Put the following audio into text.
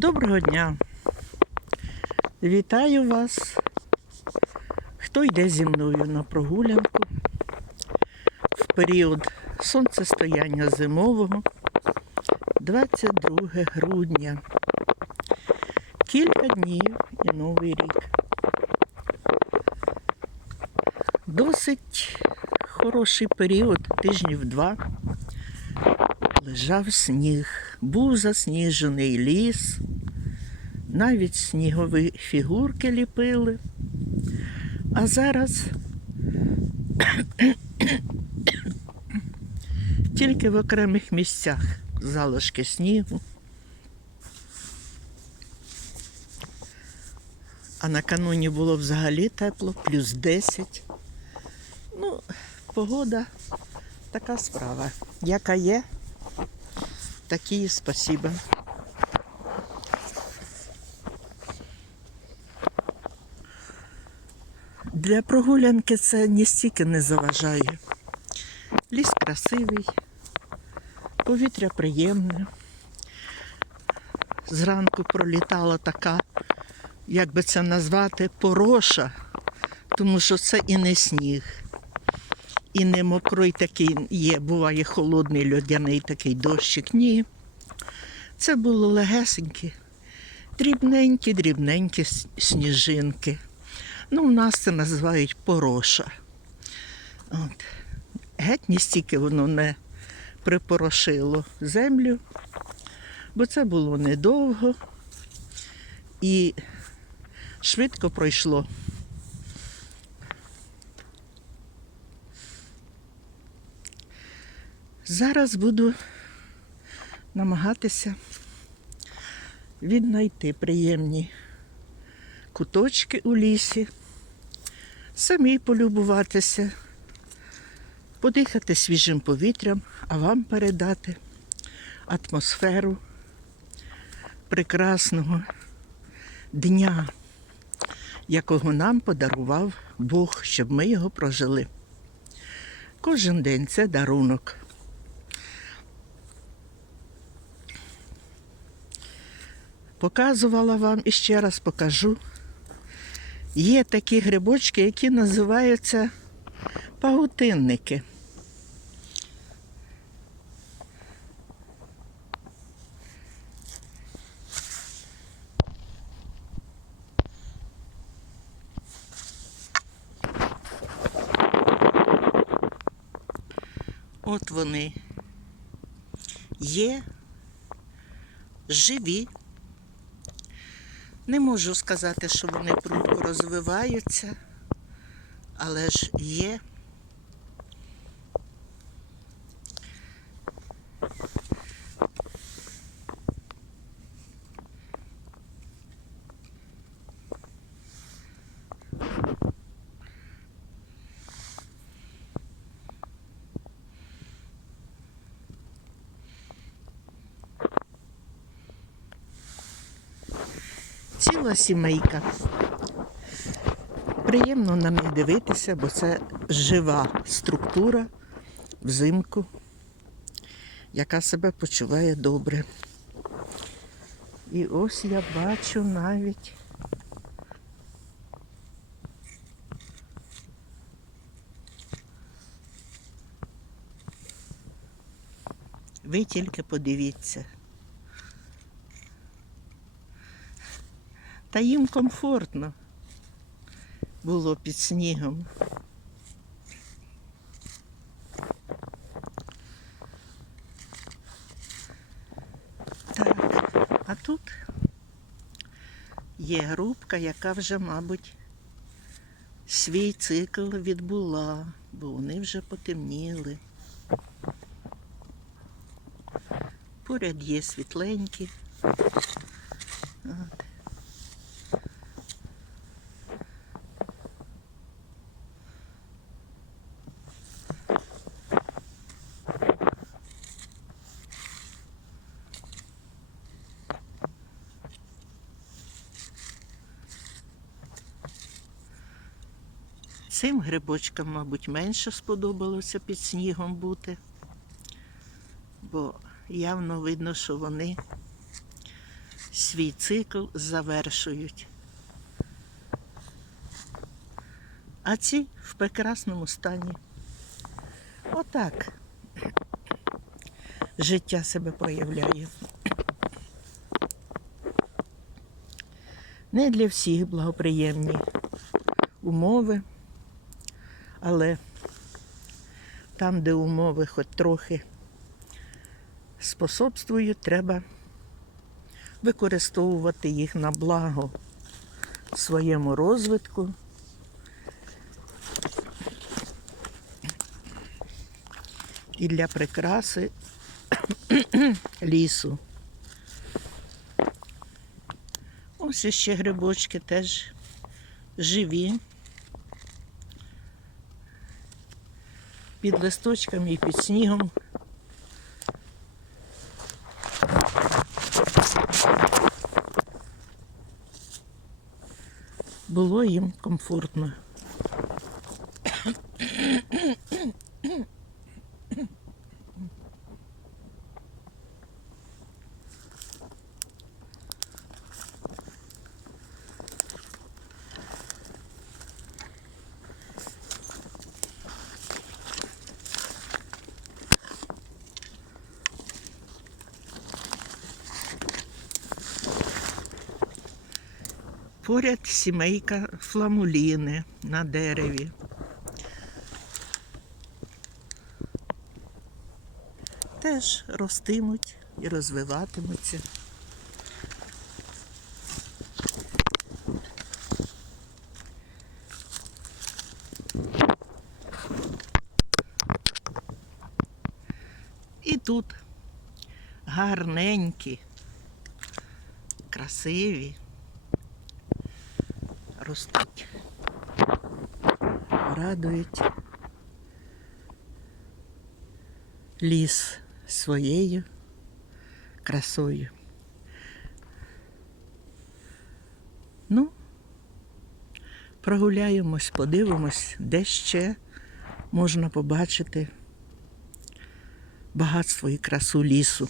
Доброго дня. Вітаю вас. Хто йде зі мною на прогулянку в період сонцестояння зимового 22 грудня. Кілька днів і Новий рік. Досить хороший період, тижнів два. Лежав сніг, був засніжений ліс, навіть снігові фігурки ліпили. А зараз тільки в окремих місцях залишки снігу. А накануні було взагалі тепло, плюс 10. Ну, погода така справа. Яка є, такі і спасіба. Для прогулянки це ні стільки не заважає. Ліс красивий, повітря приємне. Зранку пролітала така, як би це назвати, пороша, тому що це і не сніг, і не мокрий такий є, буває холодний льодяний такий дощик. Ні. Це було легесенькі, дрібненькі, дрібненькі сніжинки. Ну, у нас це називають пороша. От. Геть не стільки воно не припорошило землю, бо це було недовго і швидко пройшло. Зараз буду намагатися віднайти приємні куточки у лісі, самі полюбуватися, подихати свіжим повітрям, а вам передати атмосферу прекрасного дня, якого нам подарував Бог, щоб ми його прожили. Кожен день це дарунок. Показувала вам і ще раз покажу. Є такі грибочки, які називаються пагутинники. От вони є живі. Не можу сказати, що вони прудко розвиваються, але ж є. Ціла сімейка. Приємно на них дивитися, бо це жива структура взимку, яка себе почуває добре. І ось я бачу навіть ви тільки подивіться. Та їм комфортно було під снігом. Так, а тут є грубка, яка вже, мабуть, свій цикл відбула, бо вони вже потемніли. Поряд є світленькі. Цим грибочкам, мабуть, менше сподобалося під снігом бути, бо явно видно, що вони свій цикл завершують. А ці в прекрасному стані. Отак життя себе проявляє. Не для всіх благоприємні умови, але там, де умови хоч трохи способствують, треба використовувати їх на благо своєму розвитку. І для прикраси лісу. Ось ще грибочки теж живі. Під листочками і під снігом. Було їм комфортно. Поряд сімейка фламуліни на дереві. Теж ростимуть і розвиватимуться. І тут гарненькі, красиві ростуть. Радують ліс своєю красою. Ну, прогуляємось, подивимось, де ще можна побачити багатство і красу лісу.